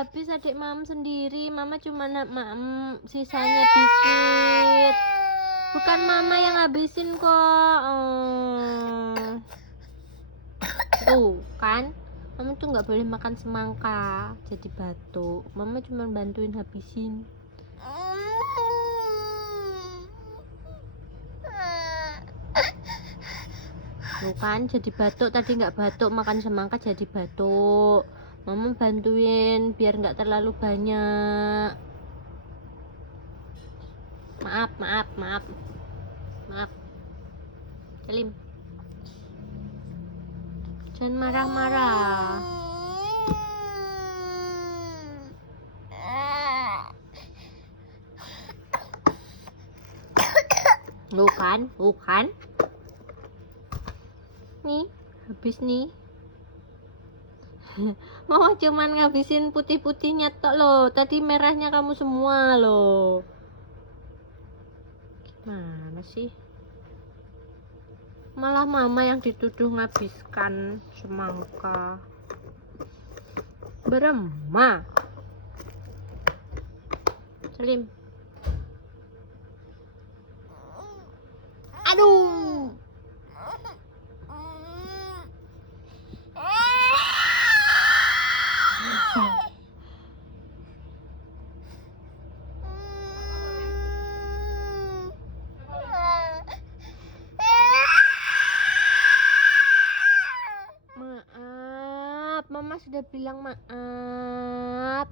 habis adik Mama sendiri. Mama cuma sisanya dikit. Bukan Mama yang habisin kok. Tuh kan, Mama tuh nggak boleh makan semangka jadi batuk. Mama cuma bantuin habisin. Tuh kan jadi batuk, tadi nggak batuk, makan semangka jadi batuk. Mama bantuin biar nggak terlalu banyak. Maaf Salim, jangan marah-marah. Bukan nih, habis nih. Mama cuman ngabisin putih-putihnya tok loh, tadi merahnya kamu semua loh. Gimana sih, malah Mama yang dituduh ngabiskan semangka. Berema Salim, aduh. Maaf, Mama sudah bilang maaf.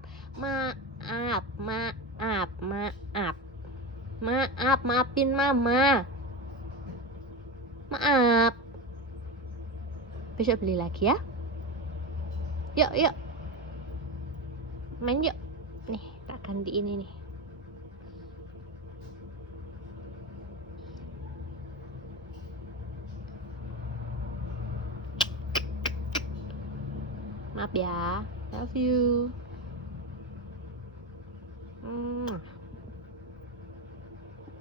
Maafin Mama. Maaf. Besok beli lagi ya. Yuk. Main yuk. Nih, tak ganti ini nih. Maaf ya. Love you.